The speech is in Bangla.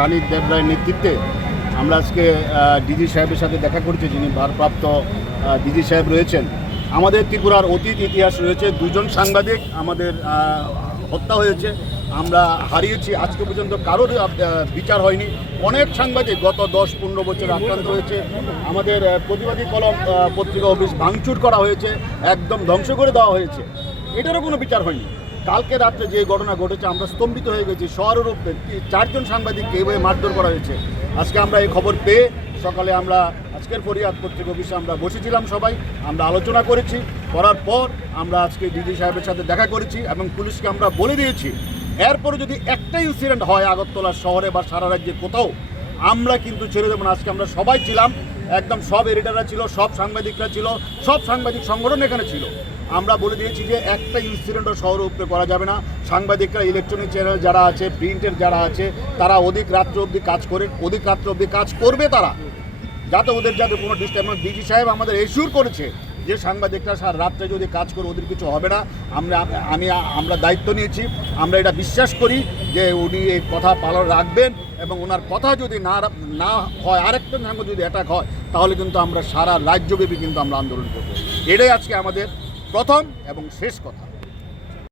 রানী দেব রায়ের নেতৃত্বে আমরা আজকে ডিজি সাহেবের সাথে দেখা করেছি, যিনি ভারপ্রাপ্ত ডিজি সাহেব রয়েছেন। আমাদের ত্রিপুরার অতীত ইতিহাস রয়েছে, দুজন সাংবাদিক আমাদের হত্যা হয়েছে, আমরা হারিয়েছি, আজকে পর্যন্ত কারোর বিচার হয়নি। অনেক সাংবাদিক গত দশ পনেরো বছর আক্রান্ত হয়েছে। আমাদের প্রতিবাদী কলম পত্রিকা অফিস ভাঙচুর করা হয়েছে, একদম ধ্বংস করে দেওয়া হয়েছে। এটারও কোনো বিচার হয়নি। কালকে রাত্রে যে ঘটনা ঘটেছে, আমরা স্তম্ভিত হয়ে গেছি। শহরূপে চারজন সাংবাদিককে এইভাবে মারধর করা হয়েছে। আজকে আমরা এই খবর পেয়ে সকালে আমরা আজকের ফরিয়াদ পত্রিকা অফিসে আমরা বসেছিলাম সবাই, আমরা আলোচনা করেছি। করার পর আমরা আজকে ডিজি সাহেবের সাথে দেখা করেছি এবং পুলিশকে আমরা বলে দিয়েছি এরপরে যদি একটা ইনসিডেন্ট হয় আগরতলা শহরে বা সারা রাজ্যে কোথাও, আমরা কিন্তু ছেড়ে দেবো না। আজকে আমরা সবাই ছিলাম একদম সব এডিটাররা ছিল, সব সাংবাদিকরা ছিল, সব সাংবাদিক সংগঠন এখানে ছিল। আমরা বলে দিয়েছি যে একটা ইনসিডেন্টও শহর উপরে করা যাবে না। সাংবাদিকরা ইলেকট্রনিক চ্যানেল যারা আছে প্রিন্টের যারা আছে, তারা অধিক রাত্র অবধি কাজ করে, অধিক রাত্র অবধি কাজ করবে তারা। যাতে ওদের যাতে কোনো ডিস্টার্ব ডিজি সাহেব আমাদের এসিউর করেছে যে সাংবাদিকরা সার রাত্রে যদি কাজ করে ওদের কিছু হবে না, আমরা, আমি, আমরা দায়িত্ব নিয়েছি, আমরা এটা বিশ্বাস করি যে উনি এই কথা পালন রাখবেন এবং ওনার কথা যদি না না হয়, আরেকটা সাংবাদিক যদি অ্যাটাক হয়, তাহলে কিন্তু আমরা সারা রাজ্যব্যাপী কিন্তু আমরা আন্দোলন করব। এটাই আজকে আমাদের প্রথম এবং শেষ কথা।